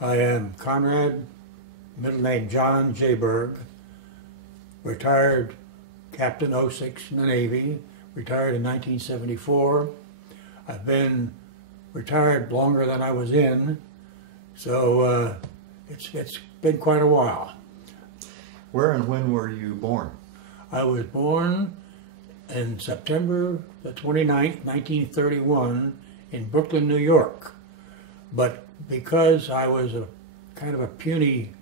I am Conrad, middle name John Jaburg, retired Captain 06 in the Navy, retired in 1974. I've been retired longer than I was in, so it's been quite a while. Where and when were you born? I was born in September the 29th, 1931 in Brooklyn, New York. But because I was a kind of a puny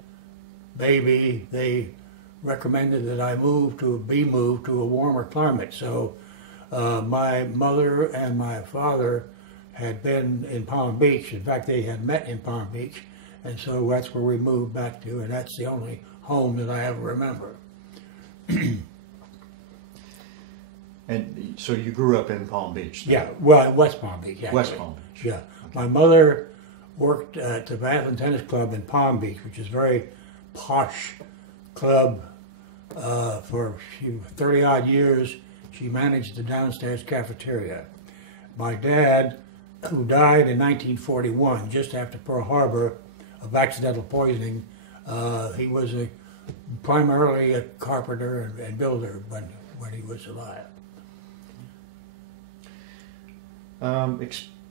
baby, they recommended that I be moved to a warmer climate. So my mother and my father had been in Palm Beach. In fact, they had met in Palm Beach, and so that's where we moved back to, and that's the only home that I ever remember. And so you grew up in Palm Beach? Then? Yeah, well, West Palm Beach, actually. West Palm Beach. Yeah. Okay. My mother worked at the Bath and Tennis Club in Palm Beach, which is a very posh club. For 30-odd years, she managed the downstairs cafeteria. My dad, who died in 1941, just after Pearl Harbor, of accidental poisoning, he was primarily a carpenter and builder when he was alive.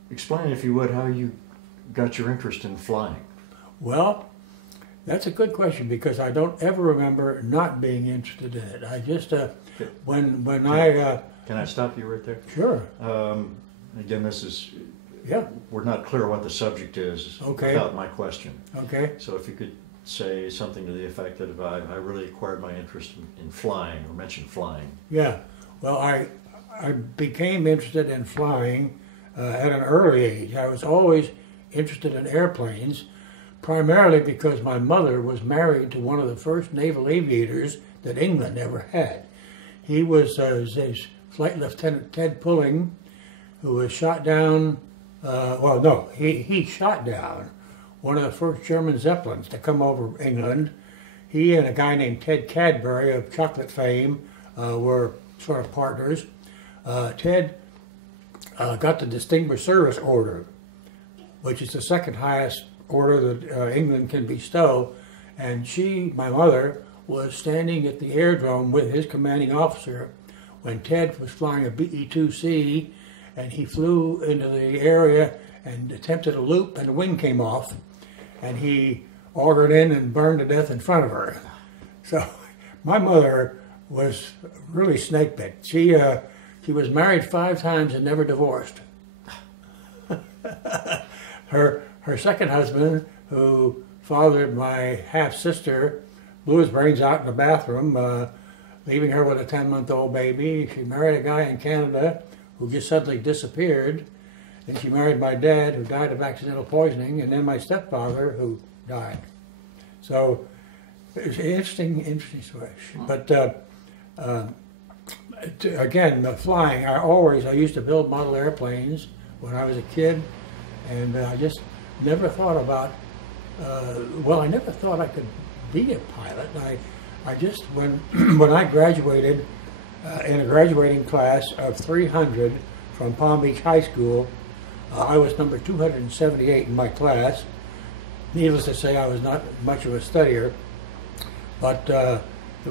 Explain, if you would, how you got your interest in flying. Well, that's a good question because I don't ever remember not being interested in it. I just Can I stop you right there? Sure. Again, this is Yeah. we're not clear what the subject is Okay. without my question. Okay. So if you could say something to the effect that if I really acquired my interest in flying, or mentioned flying. Yeah. Well, I became interested in flying at an early age. I was always interested in airplanes, primarily because my mother was married to one of the first naval aviators that England ever had. He was Flight Lieutenant Ted Pulling, who was shot down. He shot down one of the first German Zeppelins to come over England. He and a guy named Ted Cadbury of chocolate fame were sort of partners. Ted got the Distinguished Service Order, which is the second highest order that England can bestow. And my mother, was standing at the aerodrome with his commanding officer when Ted was flying a BE-2C, and he flew into the area and attempted a loop, and the wing came off, and he augered in and burned to death in front of her. So my mother was really snake bit. She was married 5 times and never divorced. Her second husband, who fathered my half-sister, blew his brains out in the bathroom, leaving her with a 10-month-old baby. She married a guy in Canada who just suddenly disappeared. Then she married my dad, who died of accidental poisoning, and then my stepfather, who died. So it was an interesting situation. But again, the flying, I used to build model airplanes when I was a kid, and I just never thought about, I never thought I could be a pilot. I just, when I graduated in a graduating class of 300 from Palm Beach High School, I was number 278 in my class. Needless to say, I was not much of a studier, but there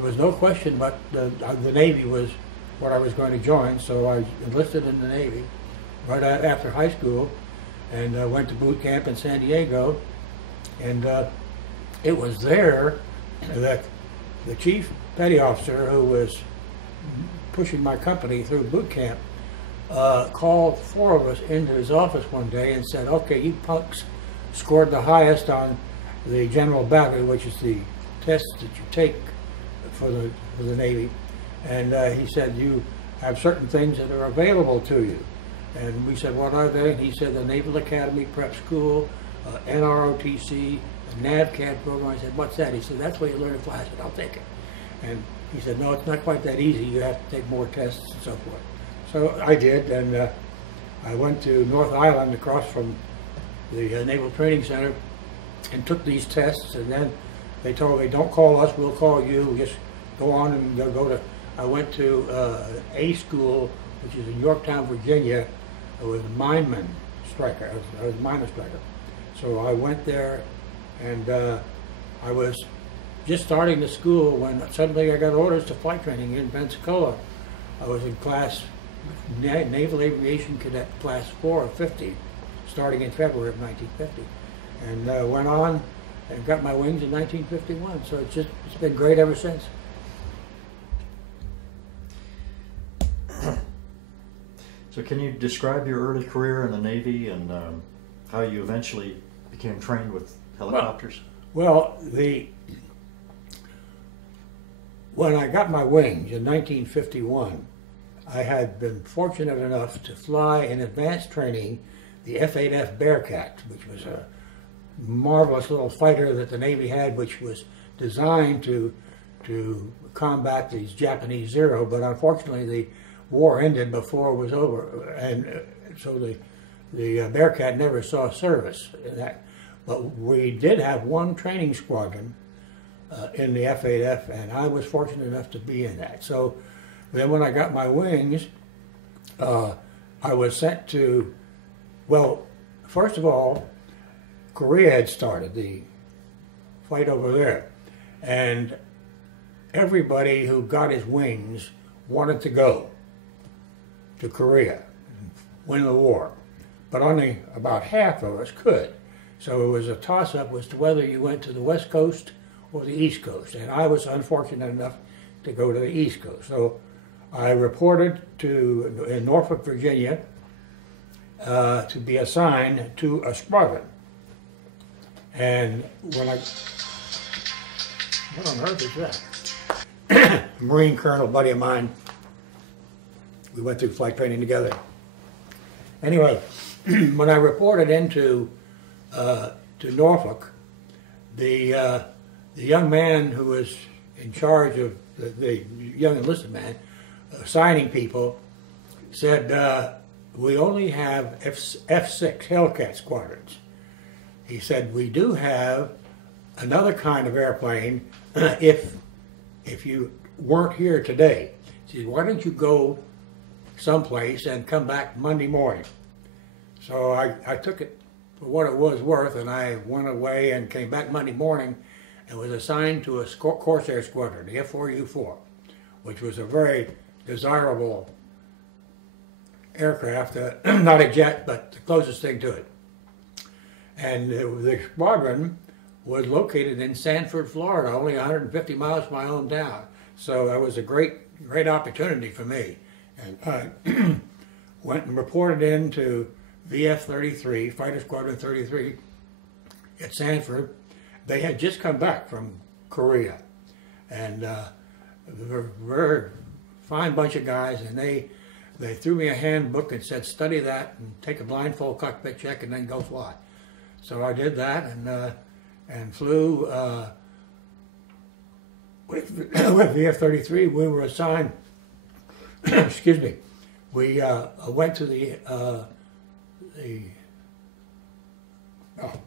was no question but the Navy was what I was going to join, so I enlisted in the Navy right after high school, and went to boot camp in San Diego, and it was there that the chief petty officer who was pushing my company through boot camp called 4 of us into his office one day and said, "Okay, you punks scored the highest on the general battery, which is the test that you take for the Navy, and he said you have certain things that are available to you." And we said, "What are they?" And he said, "The Naval Academy Prep School, NROTC, the NAVCAD program." I said, "What's that?" He said, "That's where you learn to fly." I said, "I'll take it." And he said, "No, it's not quite that easy. You have to take more tests and so forth." So I did, and I went to North Island across from the Naval Training Center and took these tests, and then they told me, "Don't call us, we'll call you. Just go on and go to." I went to A school, which is in Yorktown, Virginia. It was a mineman striker. I was a miner striker. So I went there And I was just starting the school when suddenly I got orders to flight training in Pensacola. I was in class, Naval Aviation Cadet Class 4 of 50, starting in February of 1950. And went on and got my wings in 1951. So it's been great ever since. So can you describe your early career in the Navy and how you eventually became trained with helicopters? Well, when I got my wings in 1951, I had been fortunate enough to fly in advanced training the F-8F Bearcat, which was a marvelous little fighter that the Navy had, which was designed to combat these Japanese Zero, but unfortunately the war ended before it was over, and so the Bearcat never saw service. But we did have one training squadron in the F-8F, and I was fortunate enough to be in that. So then when I got my wings, I was sent to, well, first of all, Korea had started the fight over there, and everybody who got his wings wanted to go to Korea and win the war, but only about half of us could. So it was a toss-up as to whether you went to the West Coast or the East Coast, and I was unfortunate enough to go to the East Coast. So I reported in Norfolk, Virginia, to be assigned to a squadron. And when what on earth is that? A Marine colonel buddy of mine, we went through flight training together. Anyway, when I reported into to Norfolk, the young man who was in charge of the young enlisted man assigning people said, we only have F-6 Hellcat squadrons. He said, we do have another kind of airplane if you weren't here today. He said, why don't you go someplace and come back Monday morning? So I took it for what it was worth, and I went away and came back Monday morning and was assigned to a Corsair squadron, the F-4U-4, which was a very desirable aircraft, not a jet, but the closest thing to it. And the squadron was located in Sanford, Florida, only 150 miles from my hometown. So that was a great opportunity for me. And I went and reported into VF-33, Fighter Squadron 33, at Sanford. They had just come back from Korea, and they were a very fine bunch of guys, and they threw me a handbook and said, study that and take a blindfold cockpit check and then go fly. So I did that and flew with VF-33. We were assigned, excuse me, we went to the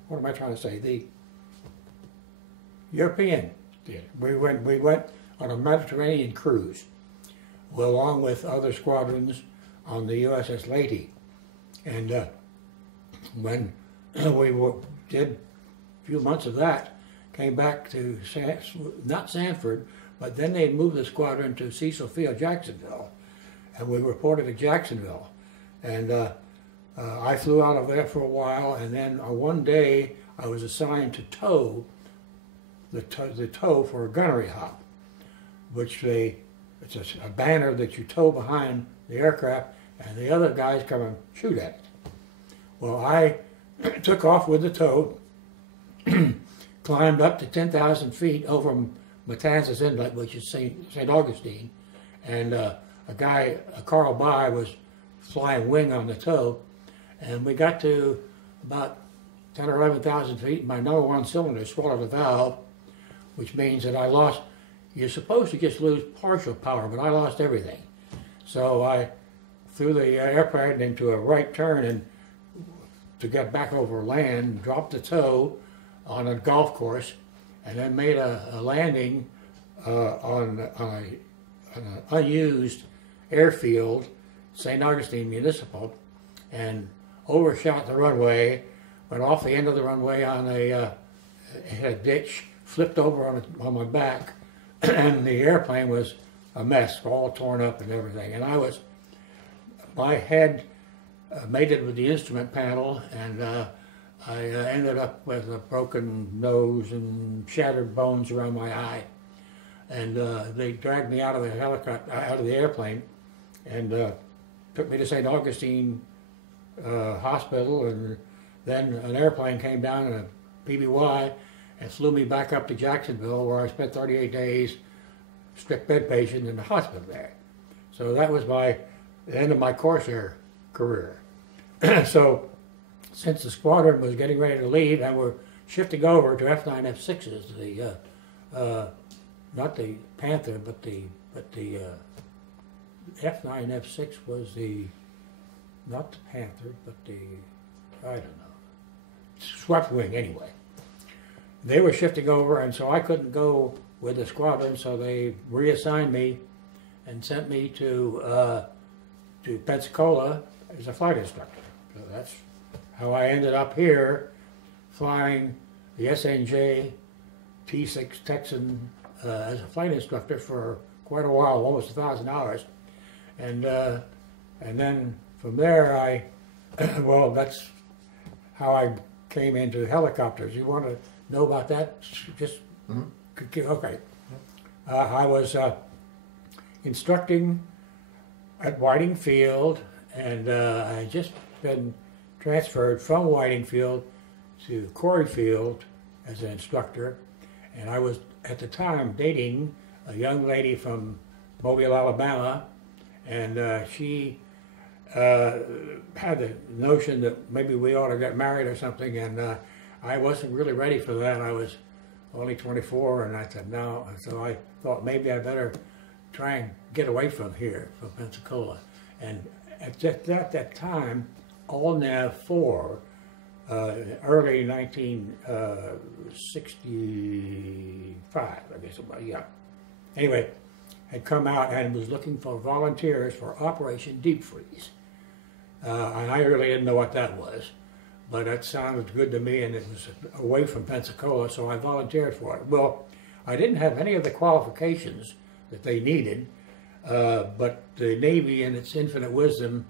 what am I trying to say? The European theater. We went on a Mediterranean cruise, along with other squadrons on the USS Lady. And when we did a few months of that, came back to not Sanford, but then they moved the squadron to Cecil Field, Jacksonville, and we reported at Jacksonville. And I flew out of there for a while, and then one day I was assigned to tow the tow for a gunnery hop, which it's a banner that you tow behind the aircraft, and the other guys come and shoot at it. Well, I took off with the tow, climbed up to 10,000 feet over Matanzas Inlet, which is St. Augustine, and a guy, Carl By, was flying wing on the tow, and we got to about 10 or 11,000 feet, and my number one cylinder swallowed a valve, which means that I lost, you're supposed to just lose partial power, but I lost everything. So I threw the airplane into a right turn and to get back over land, dropped the tow on a golf course, and then made a landing on an unused airfield, St. Augustine Municipal, and overshot the runway, went off the end of the runway on it had a ditch, flipped over on my back, and the airplane was a mess, all torn up and everything. And my head made it with the instrument panel, and I ended up with a broken nose and shattered bones around my eye. And they dragged me out of the helicopter, out of the airplane, and took me to St. Augustine Hospital, and then an airplane came down in a PBY and flew me back up to Jacksonville, where I spent 38 days strict bed patient in the hospital there. So that was the end of my Corsair career. So since the squadron was getting ready to leave and we're shifting over to F-9 F-6s, not the Panther, but the F-9 F-6 was not the Panther, but I don't know, swept wing anyway. They were shifting over, and so I couldn't go with the squadron, so they reassigned me and sent me to Pensacola as a flight instructor. So that's how I ended up here, flying the SNJ T6 Texan as a flight instructor for quite a while, almost 1,000 hours, and then from there well, that's how I came into helicopters. You want to know about that? Just okay. I was instructing at Whiting Field, and I had just been transferred from Whiting Field to Corey Field as an instructor, and I was at the time dating a young lady from Mobile, Alabama, and she had the notion that maybe we ought to get married or something, and I wasn't really ready for that. I was only 24, and I said no. And so I thought maybe I better try and get away from here, from Pensacola. And at that time, All Nav 4, early 1965, I guess, yeah. Anyway, had come out and was looking for volunteers for Operation Deep Freeze. And I really didn't know what that was, but that sounded good to me, and it was away from Pensacola, so I volunteered for it. Well, I didn't have any of the qualifications that they needed, but the Navy, in its infinite wisdom,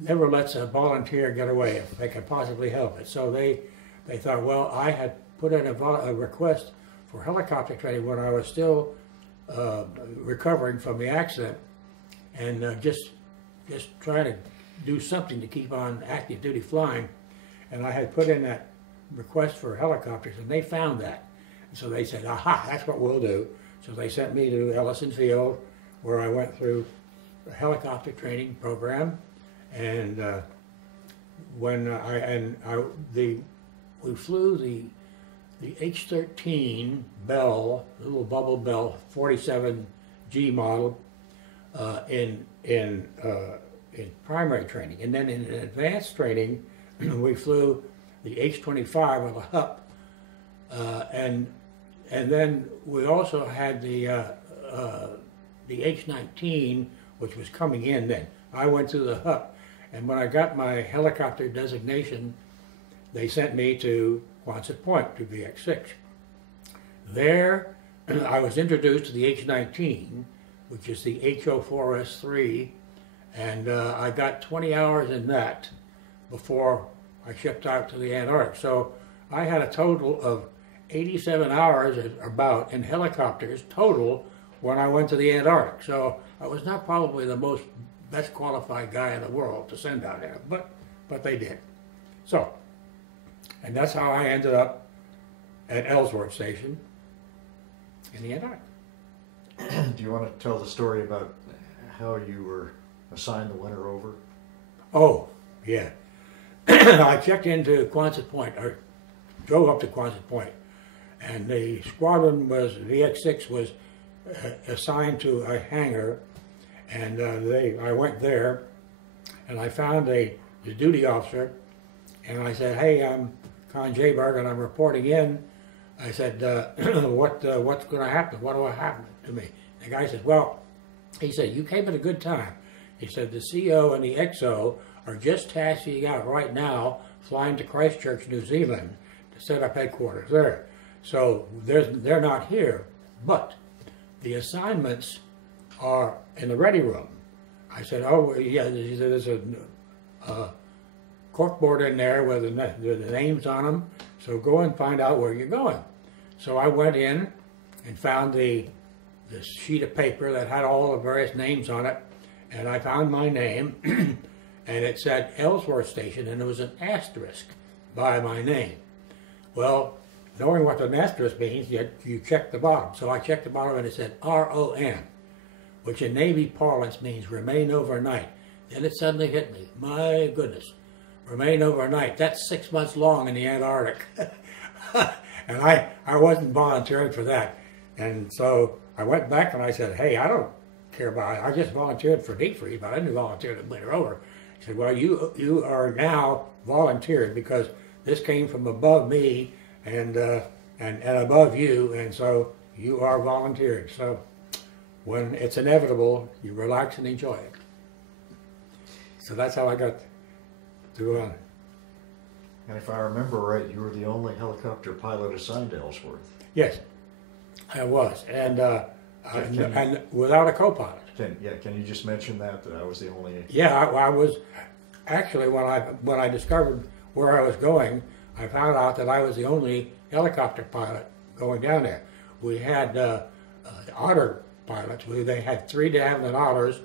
never lets a volunteer get away if they can possibly help it. So they thought, well, I had put in a request for helicopter training when I was still recovering from the accident, and just trying to do something to keep on active duty flying. And I had put in that request for helicopters, and they found that. And so they said, aha, that's what we'll do. So they sent me to Ellison Field, where I went through a helicopter training program. And we flew the H-13 Bell, the little bubble Bell 47G model in primary training, and then in advanced training we flew the H-25 with a HUP, and then we also had the H-19, which was coming in then. I went through the HUP, and when I got my helicopter designation, they sent me to Quonset Point, to VX-6. There, I was introduced to the H-19, which is the HO4S3, and I got 20 hours in that before I shipped out to the Antarctic. So I had a total of 87 hours about in helicopters total when I went to the Antarctic. So I was not probably the best qualified guy in the world to send out there, but they did. So, and that's how I ended up at Ellsworth Station in the Antarctic. Do you want to tell the story about how you were assigned the winter over? Oh, yeah. I checked into Quonset Point, or drove up to Quonset Point, and the squadron VX-6 was assigned to a hangar, and I went there, and I found the duty officer, and I said, hey, I'm Conrad Jaburg, and I'm reporting in. I said, what's going to happen? What will happen to me? The guy said, well, he said, you came at a good time. He said, the CO and the XO are just tasking out right now, flying to Christchurch, New Zealand, to set up headquarters there. So they're not here, but the assignments are in the ready room. I said, oh, yeah, there's a corkboard in there with the names on them, so go and find out where you're going. So I went in and found the sheet of paper that had all the various names on it, and I found my name, and it said Ellsworth Station, and there was an asterisk by my name. Well, knowing what an asterisk means, you check the bottom. So I checked the bottom, and it said RON, which in Navy parlance means remain overnight. Then it suddenly hit me, my goodness, remain overnight. That's 6 months long in the Antarctic. And I wasn't volunteering for that. And so I went back and I said, hey, I don't care about it. I just volunteered for deep freeze, but I didn't volunteer to winter over. He said, well, you are now volunteered because this came from above me and above you, and so you are volunteered. So when it's inevitable, you relax and enjoy it. So that's how I got to go on. And if I remember right, you were the only helicopter pilot assigned to Ellsworth. Yes, I was, and without a co-pilot. Can you just mention that I was the only? Yeah, I was actually when I discovered where I was going, I found out that I was the only helicopter pilot going down there. We had otter pilots. They had 3 Davenant otters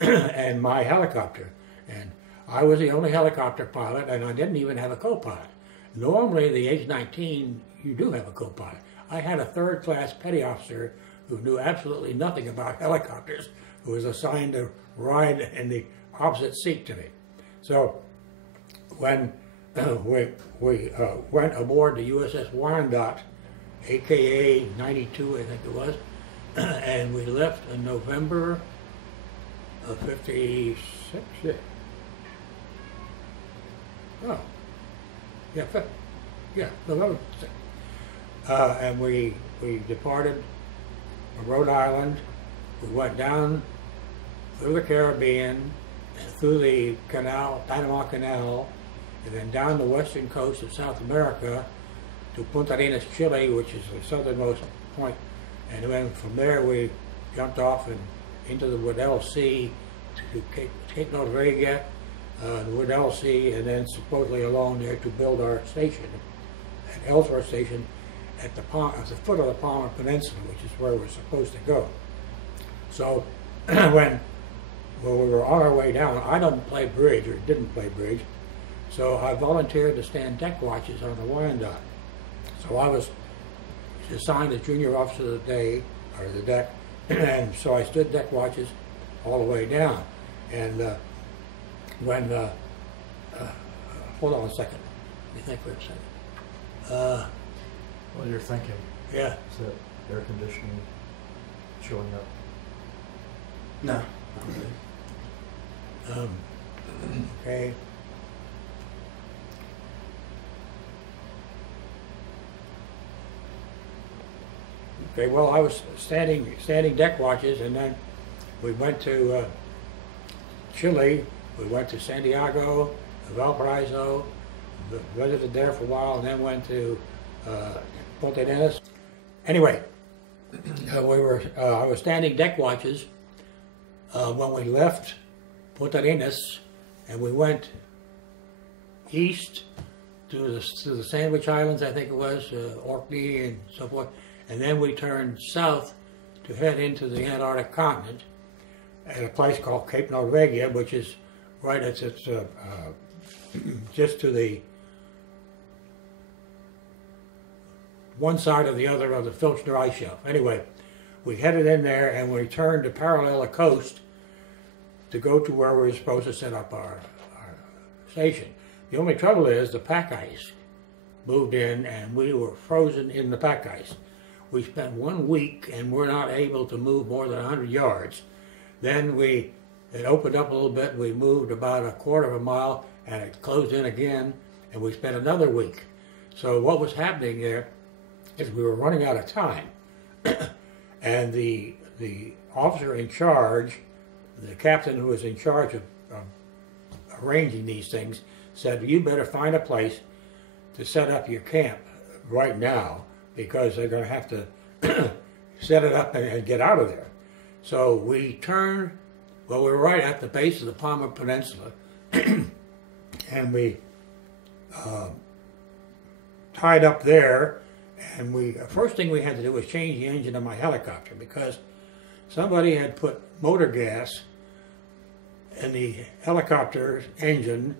and my helicopter, and I was the only helicopter pilot, and I didn't even have a co-pilot. Normally, the age 19, you do have a co-pilot. I had a third-class petty officer who knew absolutely nothing about helicopters, who was assigned to ride in the opposite seat to me. So when we went aboard the USS Wyandotte, aka 92, I think it was, and we left in November of 56. Oh, yeah, November 6th. And we departed from Rhode Island. We went down through the Caribbean, through the canal, Panama Canal, and then down the western coast of South America to Punta Arenas, Chile, which is the southernmost point. And then from there we jumped off and into the Weddell Sea to Cape Norvegia, the Weddell Sea, and then supposedly along there to build our station at Ellsworth Station at the foot of the Palmer Peninsula, which is where we're supposed to go. So when we were on our way down, I didn't play bridge, so I volunteered to stand deck watches on the Wyandotte. So I was assigned as junior officer of the day, or the deck, and so I stood deck watches all the way down. And when, hold on a second, let me think for a second. Well, you're thinking. Yeah. Is that air conditioning showing up? No. Okay. Okay, well, I was standing deck watches, and then we went to Chile, we went to Santiago, Valparaiso, visited there for a while, and then went to Punta Arenas. Anyway, I was standing deck watches when we left Punta Arenas, and we went east to the Sandwich Islands, I think it was, Orkney and so forth, and then we turned south to head into the Antarctic continent at a place called Cape Norvegia, which is right, it's just to the one side or the other of the Filchner ice shelf. Anyway, we headed in there and we turned to parallel the coast to go to where we were supposed to set up our station. The only trouble is the pack ice moved in and we were frozen in the pack ice. We spent 1 week and we're not able to move more than 100 yards. Then it opened up a little bit, we moved about a quarter of a mile and it closed in again, and we spent another week. So what was happening there is we were running out of time. And the officer in charge, the captain who was in charge of arranging these things, said, you better find a place to set up your camp right now, because they're going to have to set it up and get out of there. So we turned, well, we were right at the base of the Palmer Peninsula, and we tied up there, and first thing we had to do was change the engine of my helicopter, because somebody had put motor gas in the helicopter's engine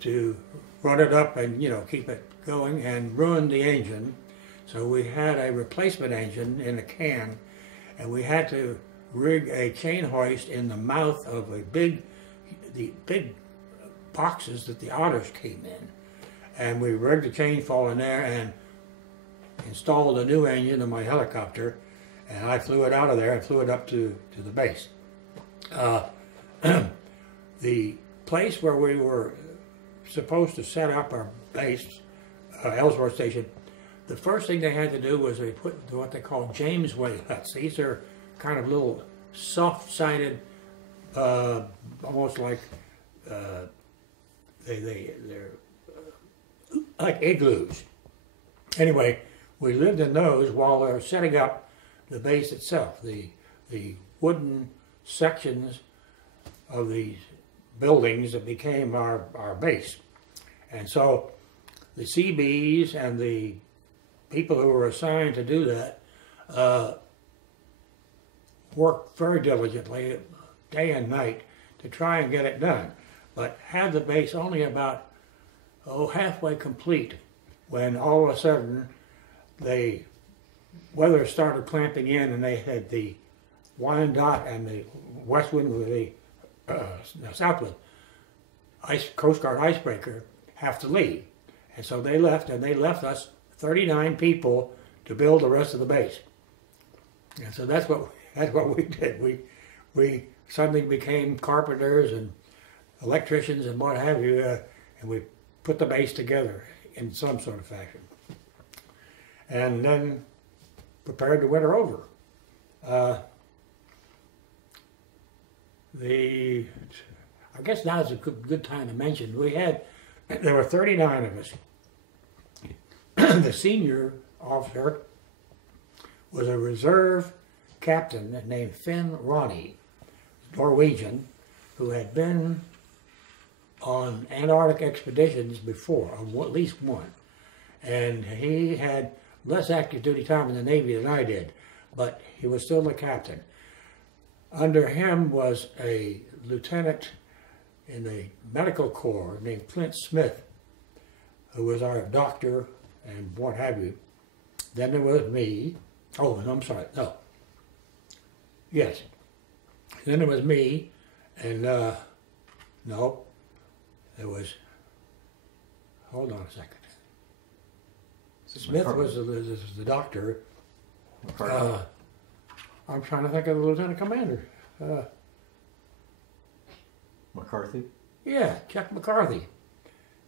to run it up and, keep it going, and ruined the engine. So we had a replacement engine in a can, and we had to rig a chain hoist in the mouth of the big boxes that the otters came in. And we rigged the chain fall in there and installed a new engine in my helicopter, and I flew it out of there and flew it up to the base. The place where we were supposed to set up our base, Ellsworth Station, the first thing they had to do was they put what they call Jamesway huts. These are kind of little soft-sided, almost like they're like igloos. Anyway, we lived in those while they were setting up the base itself. The wooden sections of these buildings that became our base. And so the CBs and the people who were assigned to do that worked very diligently, day and night, to try and get it done. But had the base only about halfway complete when all of a sudden the weather started clamping in, and they had the Wyandotte and the west wind with the southwind Coast Guard icebreaker have to leave. And so they left, and they left us 39 people to build the rest of the base. And so that's what we did. We suddenly became carpenters and electricians and what have you, and we put the base together in some sort of fashion. And then prepared to winter over. I guess now is a good time to mention, there were 39 of us. The senior officer was a reserve captain named Finn Ronnie, Norwegian, who had been on Antarctic expeditions before, at least one. And he had less active duty time in the Navy than I did, but he was still the captain. Under him was a lieutenant in the medical corps named Clint Smith, who was our doctor and what have you. Then there was me. Oh, I'm sorry, no. Yes. Then there was me, and no, there was, hold on a second. Smith was the doctor. I'm trying to think of the lieutenant commander. McCarthy? Yeah, Chuck McCarthy.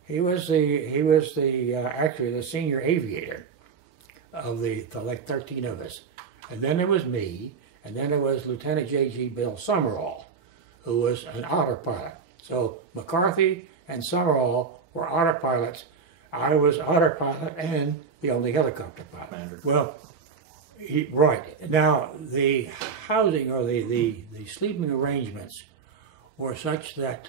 He was actually the senior aviator of the like 13 of us. And then there was me, and then there was Lieutenant J.G. Bill Summerall, who was an otter pilot. So McCarthy and Summerall were otter pilots. I was otter pilot and the only helicopter pilot. Commander. Well, right. Now, the housing or the sleeping arrangements were such that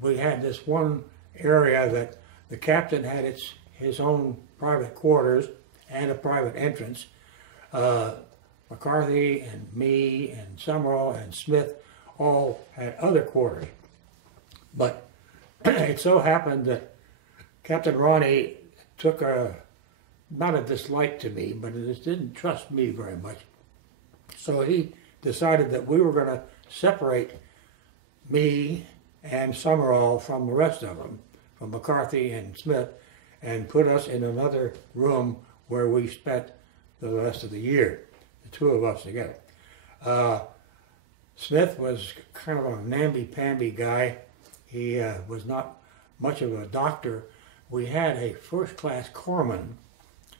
we had this one area that the captain had his own private quarters and a private entrance. McCarthy and me and Summerall and Smith all had other quarters. But it so happened that Captain Ronnie took not a dislike to me, but he didn't trust me very much. So he decided that we were going to separate me and Summerall from the rest of them, from McCarthy and Smith, and put us in another room where we spent the rest of the year, the two of us together. Smith was kind of a namby-pamby guy. He was not much of a doctor. We had a first-class corpsman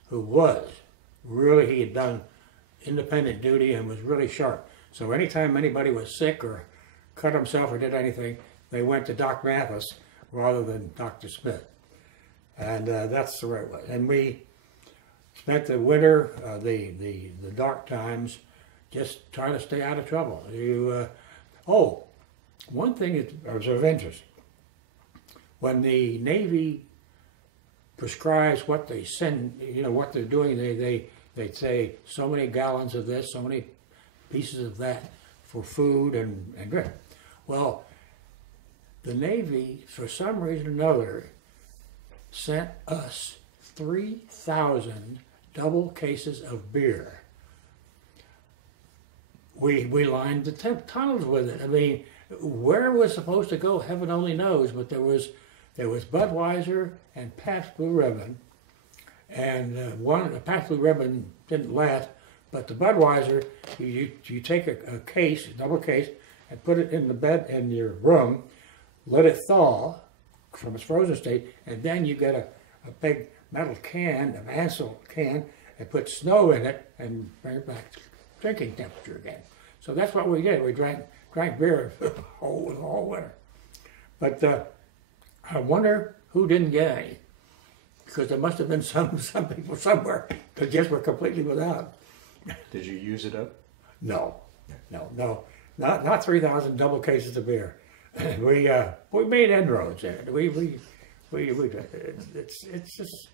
who he had done independent duty and was really sharp. So anytime anybody was sick or cut himself or did anything, they went to Doc Mathis rather than Dr. Smith. And that's the way it was. And spent the winter, the dark times, just trying to stay out of trouble. One thing that was of interest, when the Navy prescribes what they send, what they're doing, they'd say so many gallons of this, so many pieces of that for food and drink. Well, the Navy, for some reason or another, sent us 3,000 double cases of beer. We lined the tunnels with it. I mean, where it was supposed to go, heaven only knows, but there was Budweiser and Pabst Blue Ribbon, and the Pabst Blue Ribbon didn't last, but the Budweiser, you take a case, a double case, and put it in the bed in your room, let it thaw from its frozen state, and then you get a big metal can, an Ansel can, and put snow in it and bring it back to drinking temperature again. So that's what we did. We drank beer the whole winter. But I wonder who didn't get any, because there must have been some people somewhere that just were completely without. Did you use it up? No, not 3,000 double cases of beer. We made inroads in it. It's just.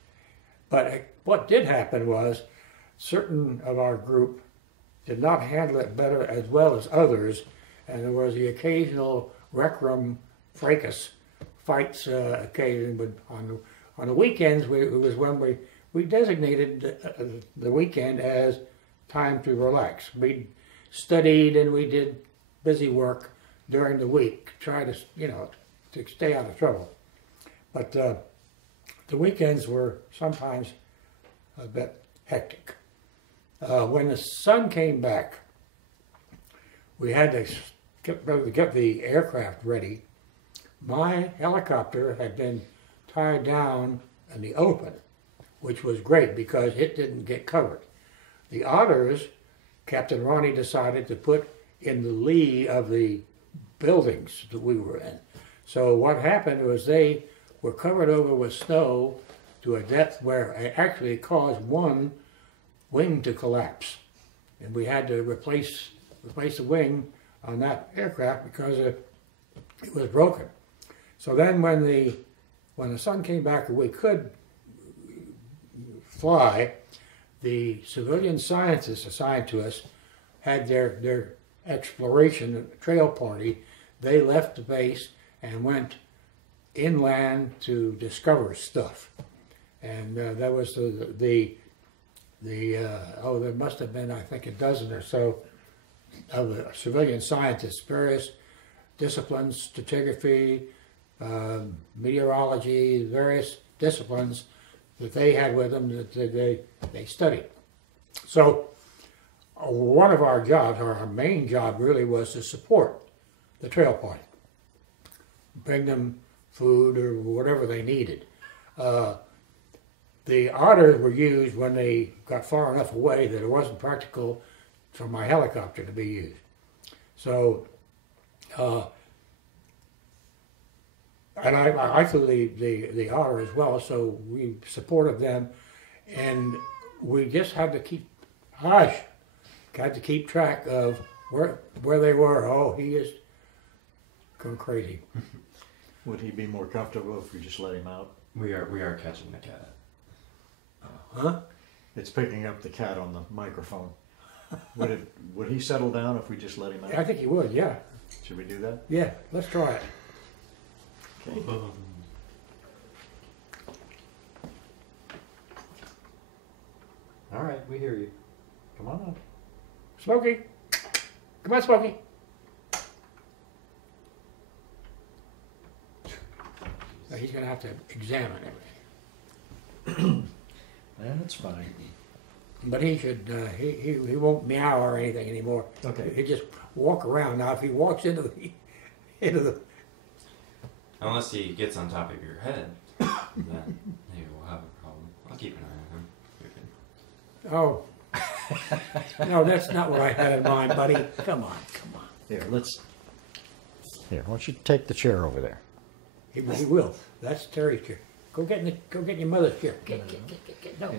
But what did happen was certain of our group did not handle it better as well as others, and there was the occasional rec room fracas fights occasion. But on the weekends, it was when we designated the weekend as time to relax. We studied and we did busy work during the week, try to to stay out of trouble. But the weekends were sometimes a bit hectic. When the sun came back, we had to get the aircraft ready. My helicopter had been tied down in the open, which was great because it didn't get covered. The otters, Captain Ronnie decided to put in the lee of the buildings that we were in. So what happened was they were covered over with snow to a depth where it actually caused one wing to collapse. And we had to replace the wing on that aircraft because it was broken. So then when the sun came back and we could fly, the civilian scientists assigned to us had their exploration trail party. They left the base and went inland to discover stuff. And that was there must have been, I think, a dozen or so of the civilian scientists, various disciplines, stratigraphy, meteorology, various disciplines that they had with them that they studied. So one of our jobs, our main job really, was to support the trail party. Bring them food or whatever they needed. The otters were used when they got far enough away that it wasn't practical for my helicopter to be used. So, and I flew the otter as well, so we supported them, and we just had to keep track of where they were. Oh, he is going crazy. Would he be more comfortable if we just let him out? We are catching the cat. Huh? It's picking up the cat on the microphone. Would he settle down if we just let him out? I think he would, yeah. Should we do that? Yeah, let's try it. Okay. All right, we hear you. Come on up. Smokey! Come on, Smokey! Now he's going to have to examine everything. That's fine. But he should, he won't meow or anything anymore. Okay. He just walk around. Now if he walks into the Unless he gets on top of your head, then maybe we'll have a problem. I'll keep an eye on him. Oh. No, that's not what I had in mind, buddy. Come on. Here, why don't you take the chair over there? He will. That's Terry's chair. Go get your mother's chair. Get. No, go.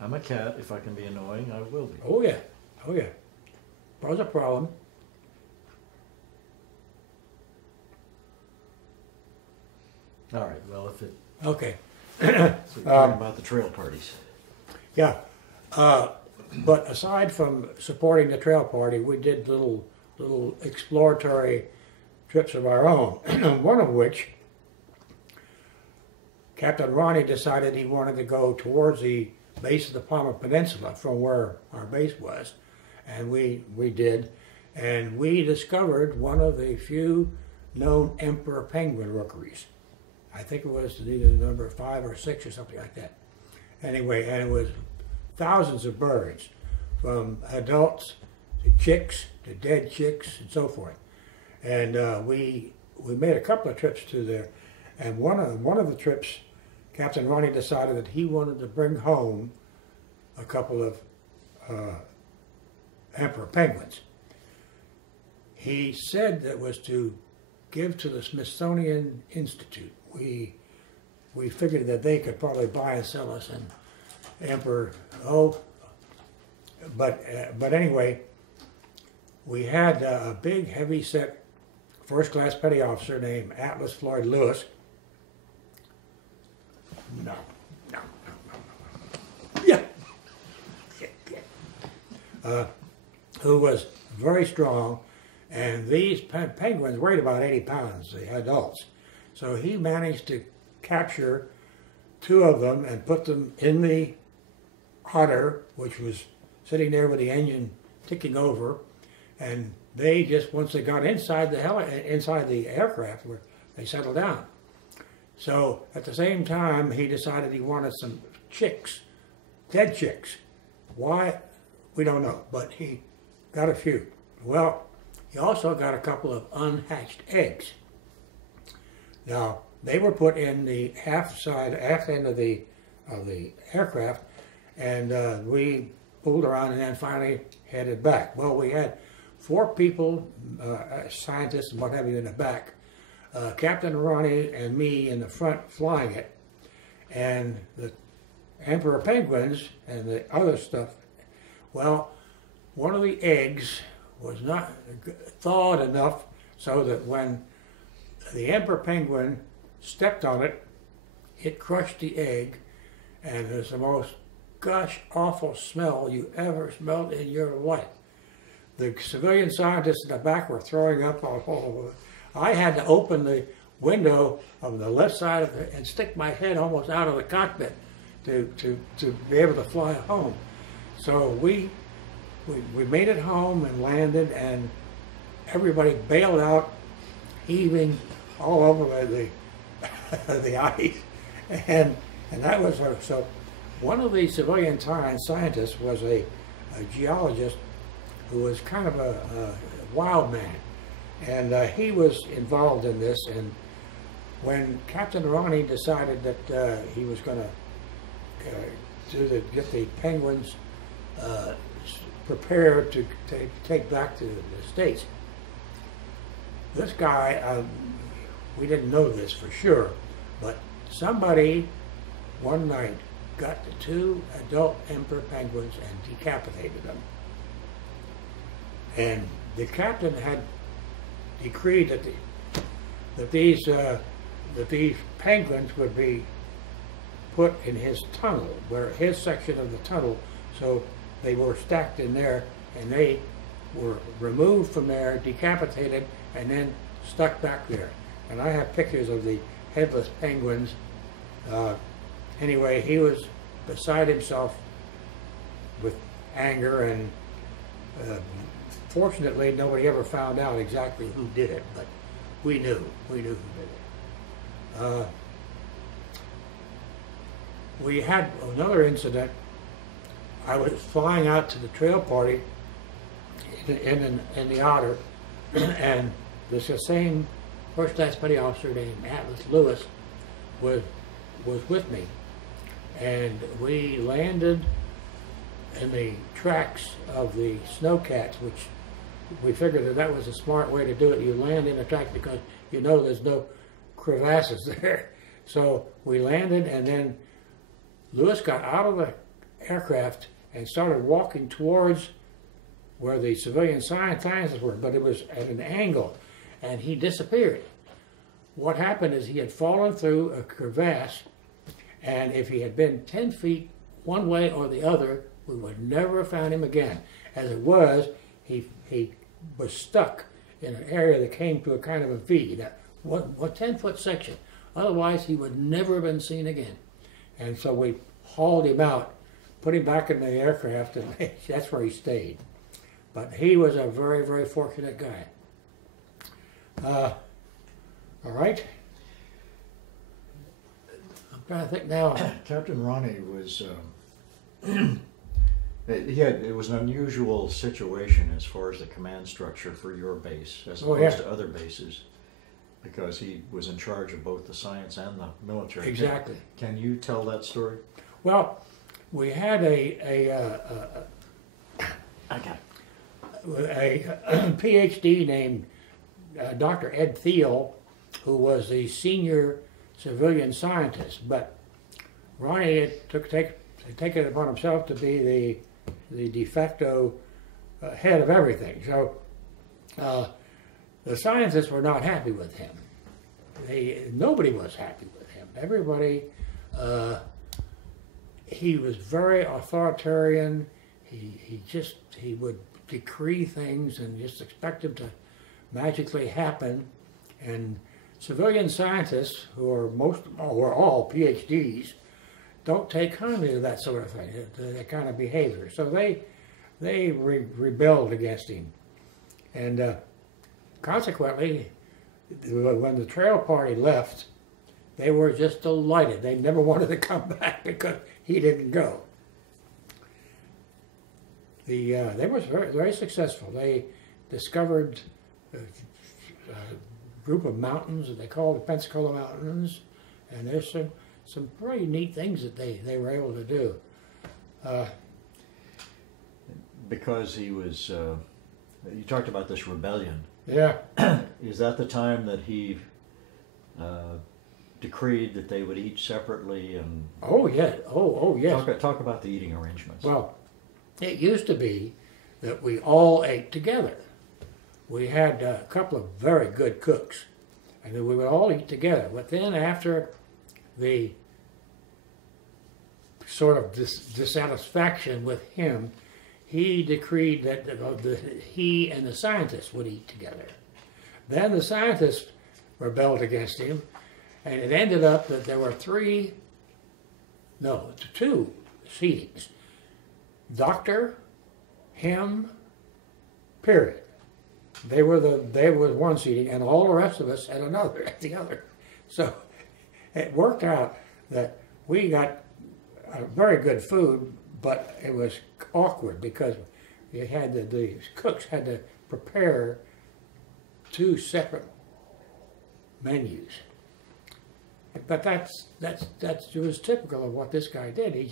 I'm a cat. If I can be annoying, I will be. Oh yeah, oh yeah. Was a problem. All right. Well, if it. Okay. So we're talking about the trail parties. Yeah. But aside from supporting the trail party, we did little exploratory trips of our own. One of which, Captain Ronnie decided he wanted to go towards the base of the Palmer Peninsula from where our base was, and we did, and we discovered one of the few known emperor penguin rookeries. I think it was either number 5 or 6 or something like that. Anyway, and it was thousands of birds, from adults to chicks to dead chicks and so forth. And we made a couple of trips to there, and one of the trips, Captain Ronnie decided that he wanted to bring home a couple of emperor penguins. He said that was to give to the Smithsonian Institute. We figured that they could probably buy and sell us an emperor. But anyway, we had a big, heavy-set first-class petty officer named Atlas Floyd Lewis. No. Yeah. Who was very strong, and these penguins weighed about 80 pounds, the adults. So he managed to capture 2 of them and put them in the Otter, which was sitting there with the engine ticking over, and they just, once they got inside the aircraft, they settled down. So at the same time, he decided he wanted some chicks, dead chicks. Why? We don't know, but he got a few. Well, he also got a couple of unhatched eggs. Now, they were put in the aft end of the aircraft, and we pulled around and then finally headed back. Well, we had 4 people, scientists and what have you, in the back. Captain Ronnie and me in the front flying it, and the emperor penguins and the other stuff. Well, one of the eggs was not thawed enough so that when the emperor penguin stepped on it, it crushed the egg, and it was the most gosh awful smell you ever smelled in your life. The civilian scientists in the back were throwing up all over. I had to open the window of the left side of it and stick my head almost out of the cockpit to be able to fly home. So we made it home and landed, and everybody bailed out, heaving all over the ice, and that was so. One of the civilian scientists was a geologist who was kind of a wild man, and he was involved in this. And when Captain Ronnie decided that he was going to get the penguins prepared to take back to the States, this guy, we didn't know this for sure, but somebody one night got the 2 adult emperor penguins and decapitated them. And the captain had decreed that these penguins would be put in his tunnel, where his section of the tunnel, so they were stacked in there, and they were removed from there, decapitated, and then stuck back there. And I have pictures of the headless penguins. Anyway, he was beside himself with anger, and fortunately nobody ever found out exactly who did it, but we knew who did it. We had another incident. I was flying out to the trail party in the Otter, and this same first-class petty officer named Atlas Lewis was with me, and we landed in the tracks of the snowcats, which we figured that was a smart way to do it. You land in a track because you know there's no crevasses there. So we landed, and then Lewis got out of the aircraft and started walking towards where the civilian scientists were, but it was at an angle, and he disappeared. What happened is he had fallen through a crevasse, and if he had been 10 feet one way or the other, we would never have found him again. As it was, he was stuck in an area that came to a kind of a V, that one 10-foot section. Otherwise, he would never have been seen again. And so we hauled him out, put him back in the aircraft, and that's where he stayed. But he was a very, very fortunate guy. All right. I'm trying to think now. Captain Ronnie was, it was an unusual situation as far as the command structure for your base as opposed to other bases, because he was in charge of both the science and the military. Exactly. Can you tell that story? Well, we had a PhD named Dr. Ed Thiel, who was the senior civilian scientist, but Ronnie had taken it upon himself to be the de facto head of everything. So the scientists were not happy with him. Nobody was happy with him. Everybody, he was very authoritarian. He would decree things and just expect them to magically happen. And civilian scientists, who are all PhDs, don't take kindly to that sort of thing, that kind of behavior. So they rebelled against him. And consequently, when the trail party left, they were just delighted. They never wanted to come back because he didn't go. They were very, very successful. They discovered a group of mountains that they called the Pensacola Mountains, and there's some pretty neat things that they were able to do. Because he was, you talked about this rebellion. Yeah. Is that the time that he decreed that they would eat separately? And oh yeah, oh yes. Talk about the eating arrangements. Well, it used to be that we all ate together. We had a couple of very good cooks, and then we would all eat together. But then after the sort of dissatisfaction with him, he decreed that he and the scientists would eat together. Then the scientists rebelled against him, and it ended up that there were two seatings. Doctor, him, period. They were one seating, and all the rest of us at another, at the other. So it worked out that we got very good food, but it was awkward because you had the cooks had to prepare two separate menus. But that was typical of what this guy did. He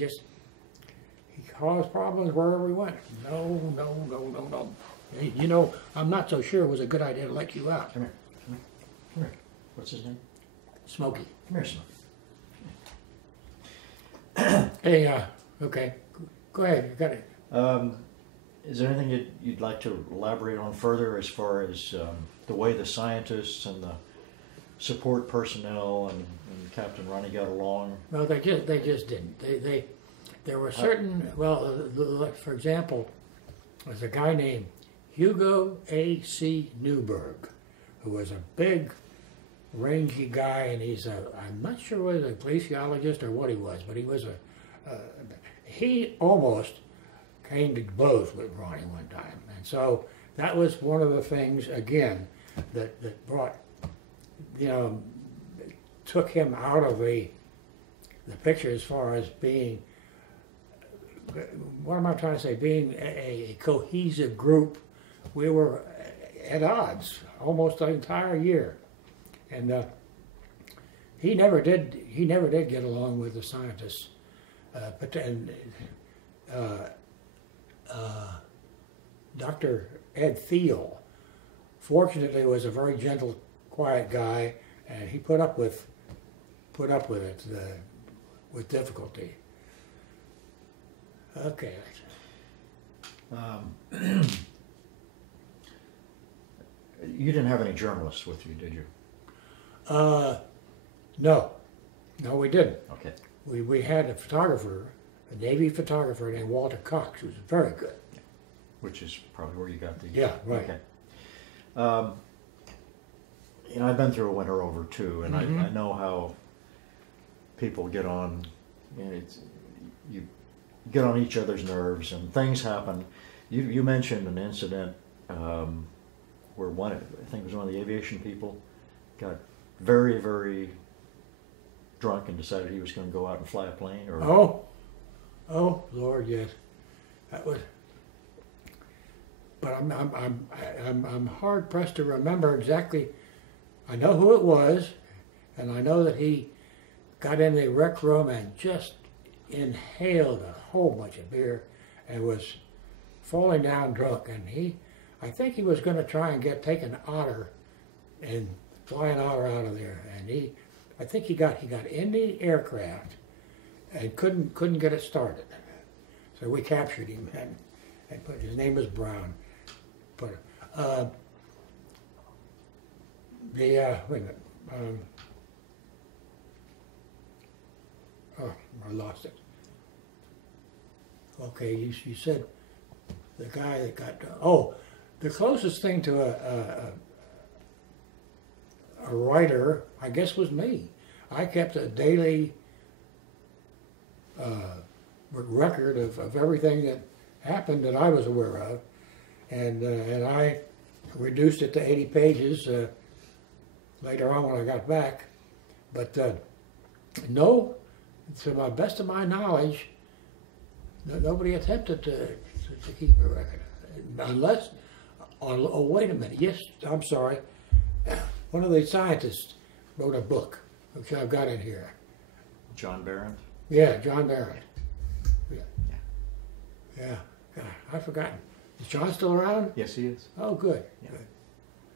caused problems wherever he went. No. You know, I'm not so sure it was a good idea to let you out. Come here. What's his name? Smokey. Come here, Smokey. Hey, okay. Go ahead, you got it. Is there anything you'd like to elaborate on further as far as the way the scientists and the support personnel and Captain Ronnie got along? No, they just didn't. There were certain, like for example, there's a guy named Hugo A.C. Newberg, who was a big, rangy guy, and I'm not sure whether he was a glaciologist or what he was, but he was he almost came to blows with Ronnie one time. And so that was one of the things, again, that brought, took him out of the picture as far as being, what am I trying to say, being a cohesive group. We were at odds almost the entire year. And he never did get along with the scientists. Dr. Ed Thiel, fortunately, was a very gentle, quiet guy, and he put up with it with difficulty. Okay. You didn't have any journalists with you, did you? No. No, we didn't. Okay. We had a photographer, a Navy photographer named Walter Cox, who was very good. Which is probably where you got the... Yeah, right. Okay. You know, I've been through a winter over too, and Mm-hmm. I know how people get on, you get on each other's nerves and things happen. You mentioned an incident where I think it was one of the aviation people, got very, very drunk and decided he was going to go out and fly a plane. Or Oh, Lord, yes, that was. But I'm hard pressed to remember exactly. I know who it was, and I know that he got in the rec room and just inhaled a whole bunch of beer and was falling down drunk. And I think he was going to try and take an otter and fly an otter out of there. And I think he got in the aircraft and couldn't get it started. So we captured him and put his name was Brown. But wait a minute. I lost it. Okay, you said the guy that got the closest thing to a writer, I guess, was me. I kept a daily record of everything that happened that I was aware of, and I reduced it to 80 pages later on when I got back. But no, to my best of my knowledge, nobody attempted to keep a record, unless. Oh, wait a minute. Yes, I'm sorry. One of the scientists wrote a book, which I've got in here. John Barron? Yeah, John Barron. Yeah. God, I've forgotten. Is John still around? Yes, he is. Oh, good. Yeah. Good.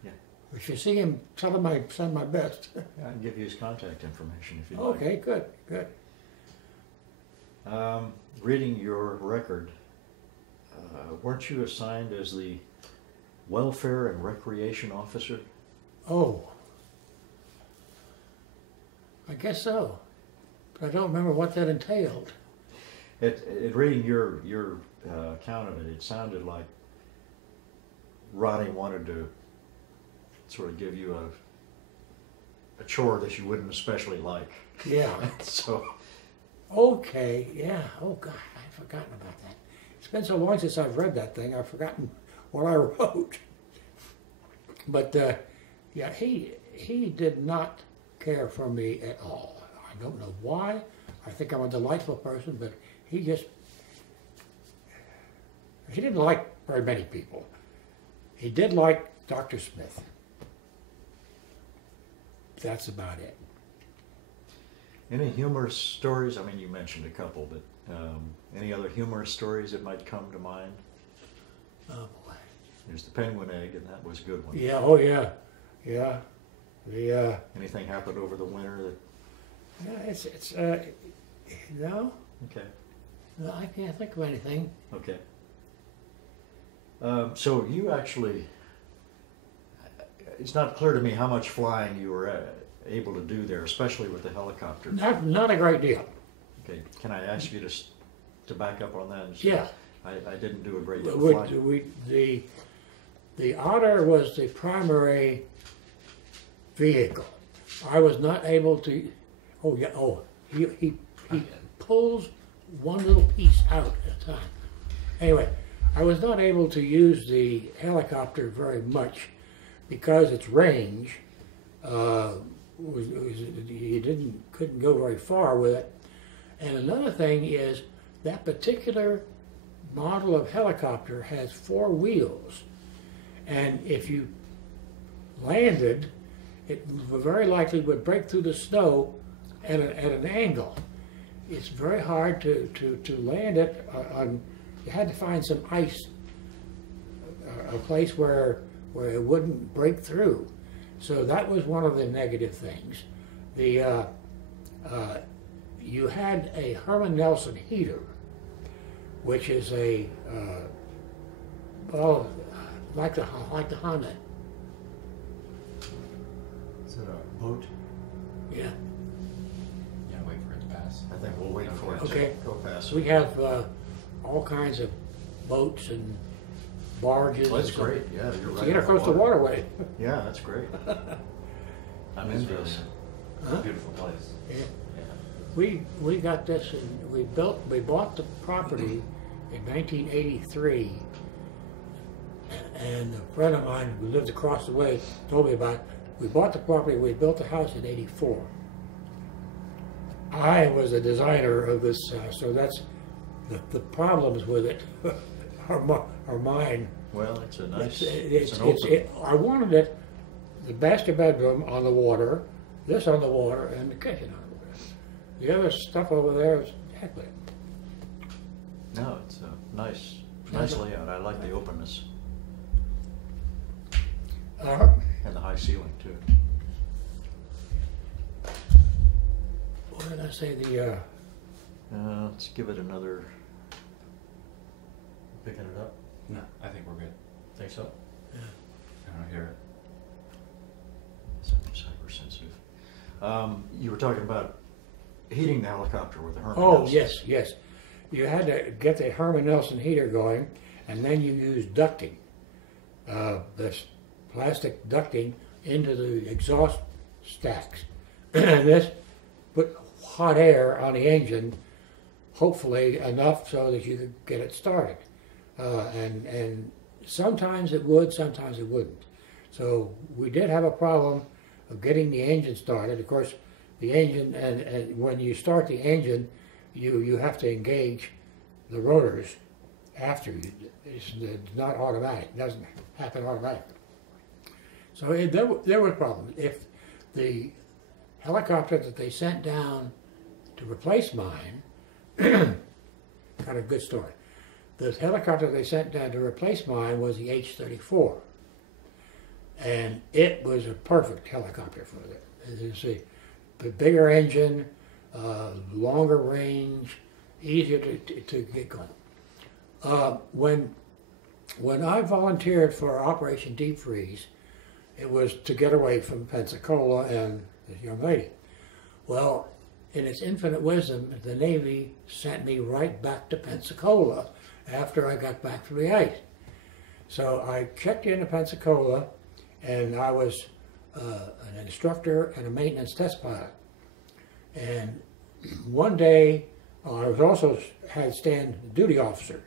Yeah. If you see him, tell him I send my best. I can give you his contact information if you'd like. Okay, good, good. Reading your record, weren't you assigned as the welfare and recreation officer? Oh, I guess so. But I don't remember what that entailed. Reading your account of it, it sounded like Ronnie wanted to sort of give you a chore that you wouldn't especially like. Yeah. So. Okay, yeah. Oh, God, I've forgotten about that. It's been so long since I've read that thing, I've forgotten what I wrote. But, yeah, he did not care for me at all. I don't know why. I think I'm a delightful person, but he didn't like very many people. He did like Dr. Smith. That's about it. Any humorous stories? I mean, you mentioned a couple, but any other humorous stories that might come to mind? Oh, boy. There's the penguin egg, and that was a good one. Yeah, oh, yeah. Yeah. Anything happened over the winter that... Yeah, no. Okay. No, I can't think of anything. Okay. So you actually... It's not clear to me how much flying you were able to do there, especially with the helicopter. Not a great deal. Okay, can I ask you to back up on that? Yeah. I didn't do a great deal of flying. The Otter was the primary vehicle. I was not able to. Oh yeah. Oh, he pulls one little piece out at a time. Anyway, I was not able to use the helicopter very much because its range couldn't go very far with it. And another thing is that particular model of helicopter has 4 wheels, and if you landed, it very likely would break through the snow at an angle. It's very hard to land it on. You had to find some ice, a place where it wouldn't break through. So that was one of the negative things. You had a Herman Nelson heater, which is a well, like the Honda. Is it a boat? Yeah. Yeah, wait for it to pass. I think we'll wait for it Okay. to go past. We have all kinds of boats and barges. Well, that's and stuff great. Yeah, you're to right. get on across the waterway. Yeah, that's great. I'm It's envious. really a beautiful place. Yeah. Yeah. We got this and we bought the property in 1983, and a friend of mine who lived across the way told me about it. We bought the property, we built the house in '84. I was a designer of this, so that's the problems with it are mine. Well, it's a nice. I wanted it, the master bedroom on the water, this on the water, and the kitchen on the water. The other stuff over there is heck with it. No, it's a nice layout. I like the openness and the high ceiling too. What did I say? Let's give it another. Picking it up. No, I think we're good. Think so? I don't hear it. It's hypersensitive. You were talking about heating the helicopter with the Herman. Oh, Nelson. yes. You had to get the Herman Nelson heater going, and then you used ducting, this plastic ducting into the exhaust stacks. And this put hot air on the engine, hopefully enough so that you could get it started. And sometimes it would, sometimes it wouldn't. So we did have a problem of getting the engine started. Of course, the engine, and when you start the engine, you have to engage the rotors after you. It's not automatic. It doesn't happen automatically. So there were problems. If the helicopter that they sent down to replace mine, kind of good story. The helicopter they sent down to replace mine was the H-34. And it was a perfect helicopter for that. As you see, the bigger engine, longer range, easier to get going. When I volunteered for Operation Deep Freeze, it was to get away from Pensacola and this young lady. Well, in its infinite wisdom, the Navy sent me right back to Pensacola after I got back from the ice. So I checked into Pensacola, and I was an instructor and a maintenance test pilot. And one day, I was also had stand duty officer.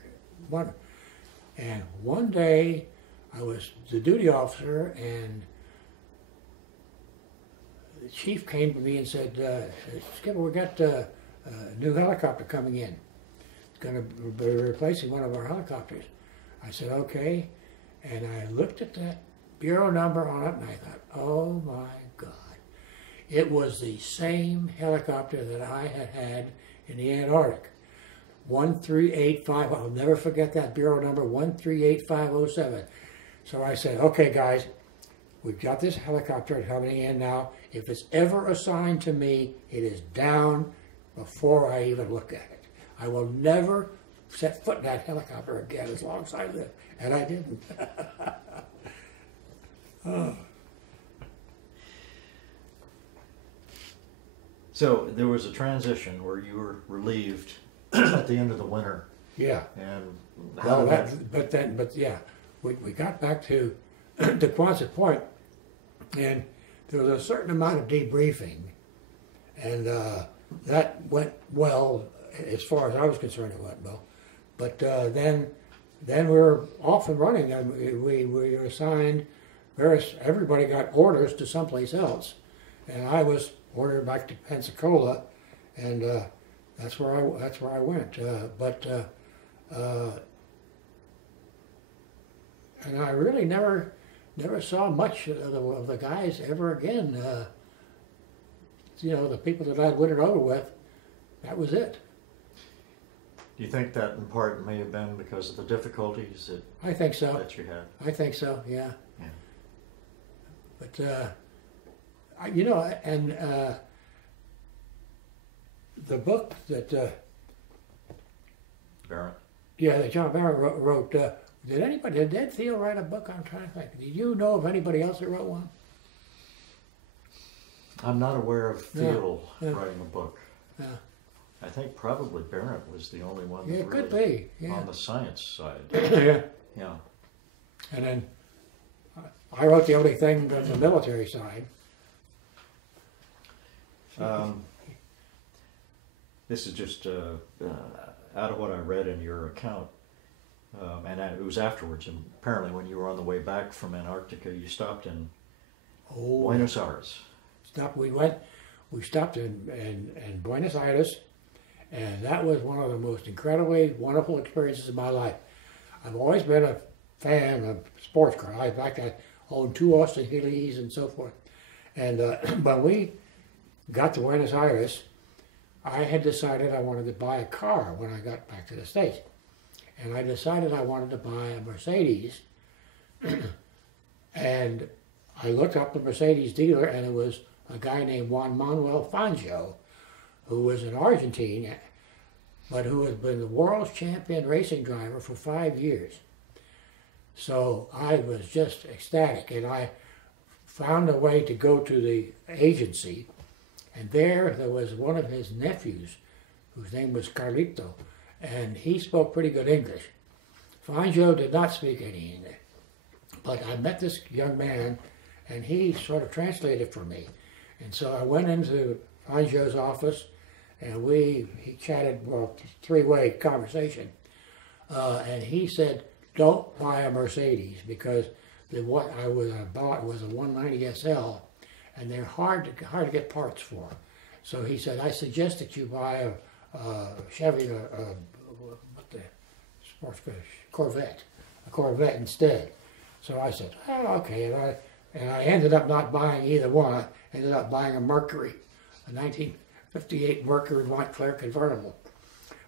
One day, I was the duty officer, and the chief came to me and said, "Skipper, we got a new helicopter coming in. It's going to be replacing one of our helicopters." I said, "Okay," and I looked at that bureau number on it, and I thought, "Oh my God!" It was the same helicopter that I had had in the Antarctic. 1385. I'll never forget that bureau number, 138507. So I said, "Okay, guys, we've got this helicopter coming in now. If it's ever assigned to me, it is down before I even look at it. I will never set foot in that helicopter again as long as I live." And I didn't. Oh. So there was a transition where you were relieved at the end of the winter. Yeah. And Well, we got back to Quonset Point, and there was a certain amount of debriefing, and that went well as far as I was concerned. It went well, but then we were off and running, and we were assigned. Everybody got orders to someplace else, and I was ordered back to Pensacola, and that's where I went. And I really never saw much of the guys ever again. The people that I'd wintered over with, that was it. do you think that in part may have been because of the difficulties I think so. that you had? I think so, yeah. Yeah. But, the book that, Barrett? Yeah, that John Barron wrote. Did Ed Thiel write a book? I'm trying to think. Do you know of anybody else that wrote one? I'm not aware of Thiel Yeah. writing a book. Yeah. I think probably Barrett was the only one Yeah, that it could really be. Yeah. on the science side. Yeah. Yeah. And then I wrote the only thing on the military side. This is just out of what I read in your account, and it was afterwards. And apparently, when you were on the way back from Antarctica, you stopped in Buenos Aires. We stopped in Buenos Aires, and that was one of the most incredibly wonderful experiences of my life. I've always been a fan of sports cars. In fact, I owned 2 Austin Healey's and so forth. And when we got to Buenos Aires, I had decided I wanted to buy a car when I got back to the States. And I decided I wanted to buy a Mercedes. And I looked up the Mercedes dealer, and it was a guy named Juan Manuel Fangio, who was an Argentine, but who had been the world's champion racing driver for 5 years. So I was just ecstatic, and I found a way to go to the agency, and there was one of his nephews, whose name was Carlito, and he spoke pretty good English. Fangio did not speak any English, but I met this young man, and he sort of translated for me. And so I went into Fangio's office, and he chatted, well, 3-way conversation. And he said, don't buy a Mercedes, because what I bought was a 190 SL, and they're hard to get parts for. So he said, I suggest that you buy a Chevy, what the sports car, a Corvette instead. So I said, oh, okay, and I ended up not buying either one. I ended up buying a Mercury, a 1958 Mercury Montclair convertible.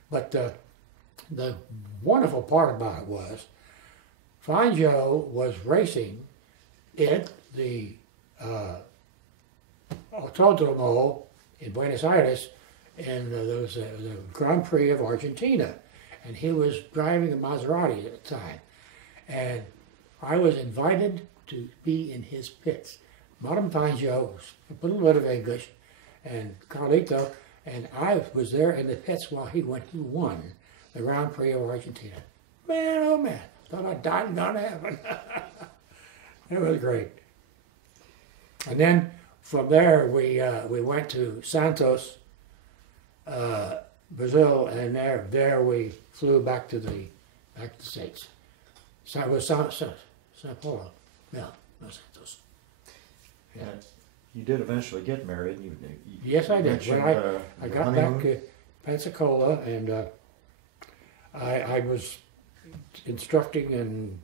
But the wonderful part about it was, Fangio was racing in the Autódromo in Buenos Aires, and there was the Grand Prix of Argentina, and he was driving a Maserati at the time. And I was invited to be in his pits. Madame Fangio, a little bit of English, and Carlito, and I was there in the pits when he won the Grand Prix of Argentina. Man, oh man, thought I died and gone to heaven. It was great. And then from there we went to Santos, Brazil, and there we flew back to the States. So it was Sao Paulo. Yeah, no, Santos. Yeah. You did eventually get married. Yes, I did. When I got honeymoon? back to Pensacola, and I was instructing and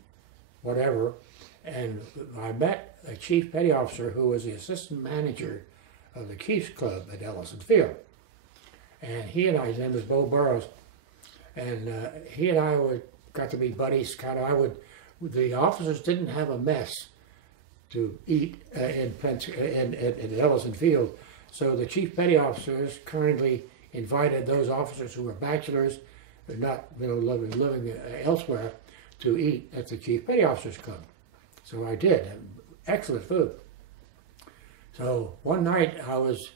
whatever, and I met a chief petty officer who was the assistant manager of the Chiefs Club at Ellison Field. And he and I, his name was Bo Burrows, and he and I got to be buddies. The officers didn't have a mess to eat at Ellison Field, so the chief petty officers kindly invited those officers who were bachelors, not living elsewhere, to eat at the Chief Petty Officers Club. So I did. Excellent food. So one night I was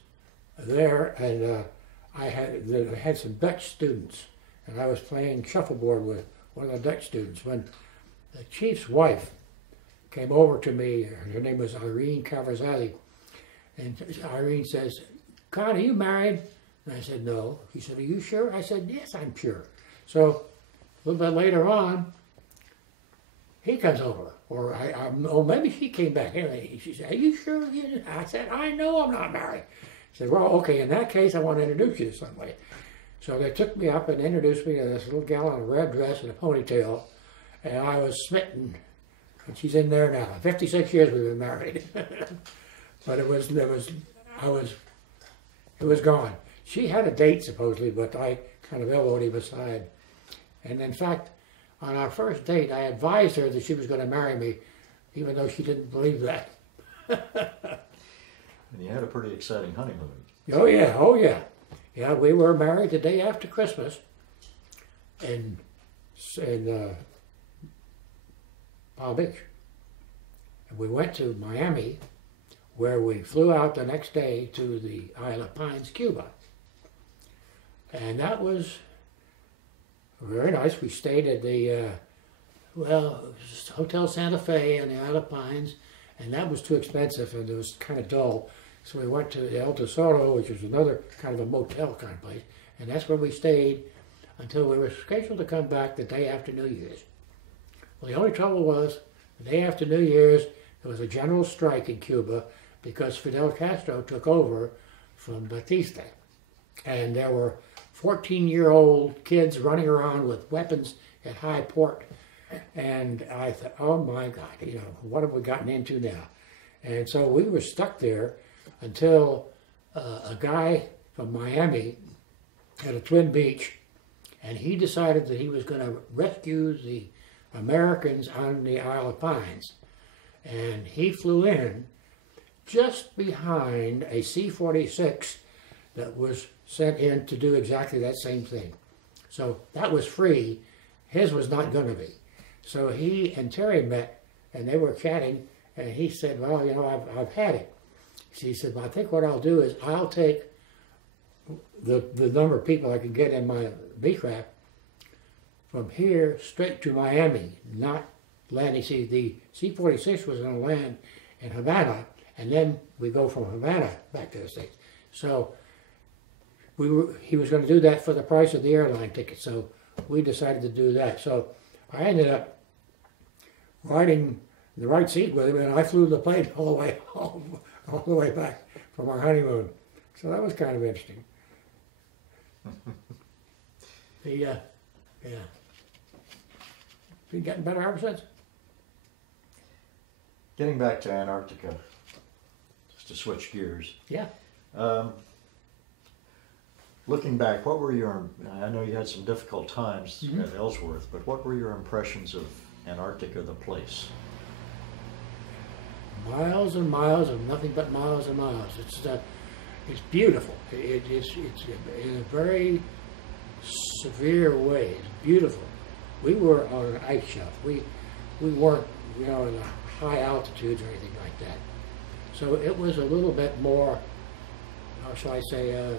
there, and I had some Dutch students, and I was playing shuffleboard with one of the Dutch students when the chief's wife came over to me. Her name was Irene Cavarzali, and Irene says, "Con, are you married?" And I said, "No." She said, "Are you sure?" I said, "Yes, I'm sure." So a little bit later on, he comes over, or maybe she came back. Anyway, she said, "Are you sure?" I said, "I know I'm not married." She said, "Well, okay, in that case, I want to introduce you to somebody." So they took me up and introduced me to this little gal in a red dress and a ponytail, and I was smitten. And she's in there now. 56 years we've been married. But it was gone. She had a date supposedly, but I kind of elbowed him aside. And in fact, on our first date, I advised her that she was going to marry me, even though she didn't believe that. And you had a pretty exciting honeymoon. Oh yeah. Yeah, we were married the day after Christmas in in Palm Beach. And we went to Miami, where we flew out the next day to the Isle of Pines, Cuba. And that was very nice. We stayed at the, Hotel Santa Fe on the Isle of Pines, and that was too expensive and it was kind of dull. So we went to El Tesoro, which was another kind of a motel kind of place, and that's where we stayed until we were scheduled to come back the day after New Year's. Well, the only trouble was, the day after New Year's, there was a general strike in Cuba because Fidel Castro took over from Batista. And there were 14-year-old kids running around with weapons at high port. And I thought, oh my God, what have we gotten into now? And so we were stuck there until a guy from Miami had a Twin Beach, and he decided that he was going to rescue the Americans on the Isle of Pines. And he flew in just behind a C-46 that was sent in to do exactly that same thing. So that was free. His was not going to be. So he and Terry met, and they were chatting, and he said, well, I've had it. He said, well, I think what I'll do is I'll take the number of people I can get in my B-craft from here straight to Miami, not landing. See, the C-46 was going to land in Havana, and then we go from Havana back to the States. So he was going to do that for the price of the airline ticket, so we decided to do that. So I ended up riding the right seat with him, and I flew the plane all the way home, all the way back from our honeymoon. So that was kind of interesting. Been getting better ever since. Getting back to Antarctica, just to switch gears. Yeah. Looking back, what were I know you had some difficult times at Ellsworth, but what were your impressions of Antarctica, the place? Miles and miles of nothing but miles and miles. It's beautiful. It's in a very severe way. It's beautiful. We were on an ice shelf. We weren't, in the high altitudes or anything like that. So it was a little bit more, how shall I say,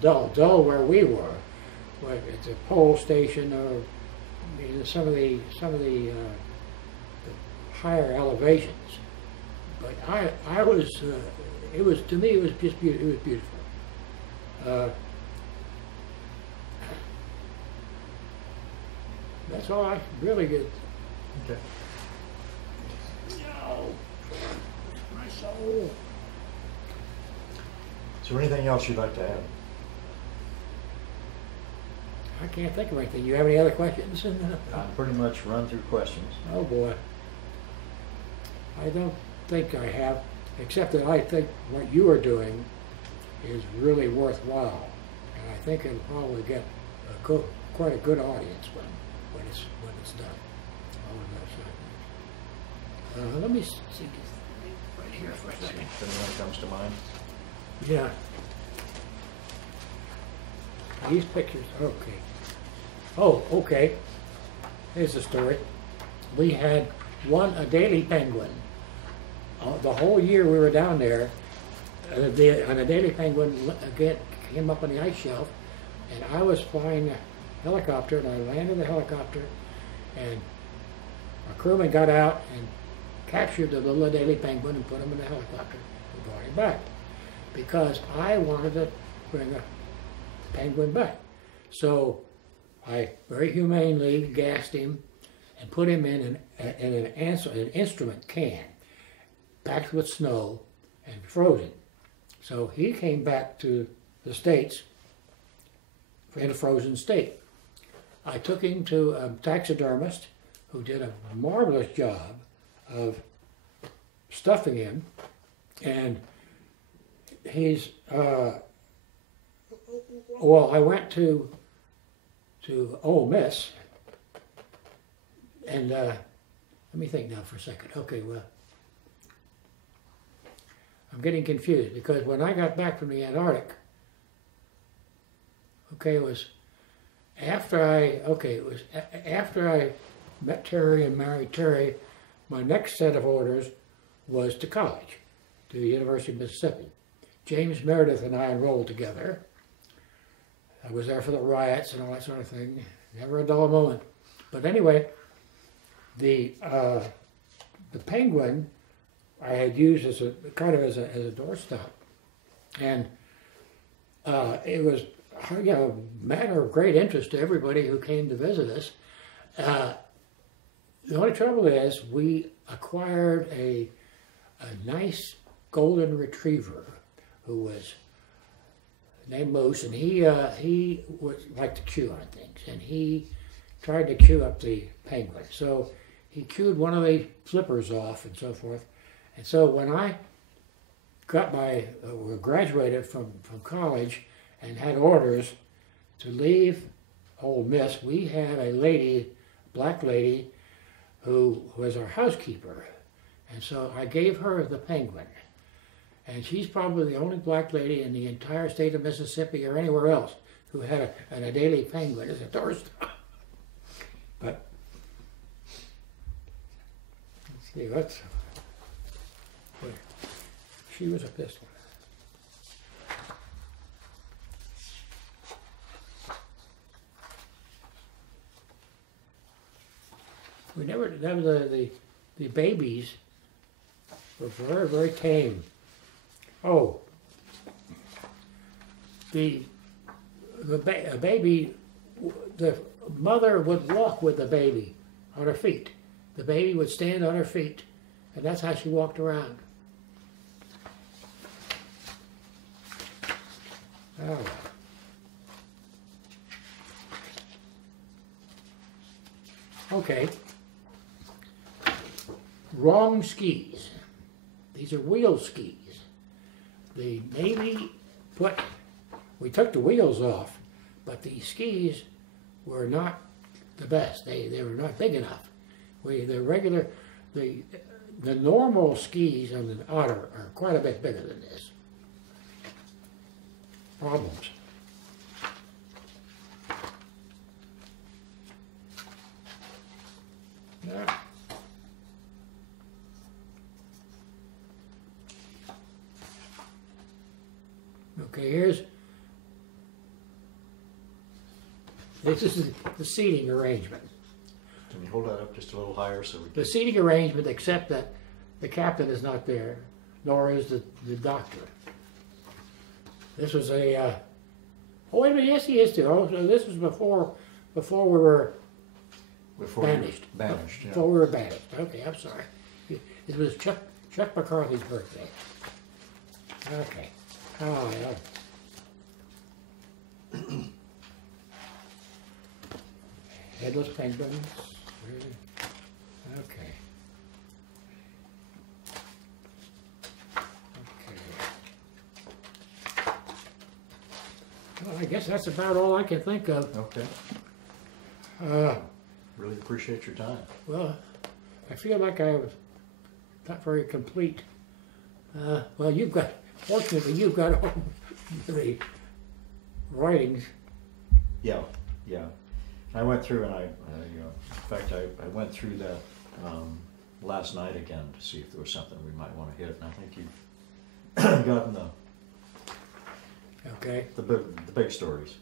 dull where we were. At the pole station or some of the higher elevations. But I was, to me it was just beautiful. It was beautiful. That's all I really did. Okay. No, my soul. Is there anything else you'd like to add? I can't think of anything. You have any other questions? I've pretty much run through questions. Oh boy. I don't think I have, except that I think what you are doing is really worthwhile. And I think it'll probably get quite a good audience when it's done. All of that. Let me see right here for a second. If anyone comes to mind. Yeah. These pictures, okay. Oh, okay. Here's the story. We had won a daily penguin. The whole year we were down there, and a daily penguin again came up on the ice shelf, and I was flying a helicopter, and I landed the helicopter, and a crewman got out and captured the little daily penguin and put him in the helicopter and brought him back, because I wanted to bring a penguin back. So I very humanely gassed him and put him in an instrument can, packed with snow and frozen. So he came back to the States in a frozen state. I took him to a taxidermist who did a marvelous job of stuffing him, and he's well, I went to Ole Miss, and let me think now for a second. Okay, well, I'm getting confused because when I got back from the Antarctic, okay, it was it was after I met Terry and married Terry, my next set of orders was to college, to the University of Mississippi. James Meredith and I enrolled together. I was there for the riots and all that sort of thing. Never a dull moment. But anyway, the Penguin I had used as a kind of as a doorstop, and it was a matter of great interest to everybody who came to visit us. The only trouble is we acquired a nice golden retriever who was named Moose, and he would like to chew on things, and he tried to chew up the Penguin. So he chewed one of the flippers off and so forth. And so when I got graduated from college and had orders to leave Ole Miss, we had a lady, black lady, who was our housekeeper. And so I gave her the Penguin. And she's probably the only black lady in the entire state of Mississippi or anywhere else who had a daily penguin as a doorstop. But, let's see, she was a pistol. We never, the babies were very, very tame. Oh, the baby, the mother would walk with the baby on her feet. The baby would stand on her feet, and that's how she walked around. Oh. Okay. Wrong skis. These are wheel skis. The Navy we took the wheels off, but the skis were not the best. They were not big enough. The normal skis on the Otter are quite a bit bigger than this. Problems. Yeah. Okay, this is the seating arrangement. Can you hold that up just a little higher so we can... The seating arrangement, except that the captain is not there, nor is the doctor. This was oh wait a minute, yes he is too. Oh, so this was before we were banished. Banished, yeah. Before we were banished. Okay, I'm sorry. It was Chuck McCarthy's birthday. Okay. Oh, yeah. Headless penguins. Okay. Well, I guess that's about all I can think of. Okay. Really appreciate your time. Well, I feel like I was not very complete. Well, fortunately, you've got all the writings. Yeah. I went through and in fact, I went through that last night again to see if there was something we might want to hit, and I think you've gotten Okay. the big stories.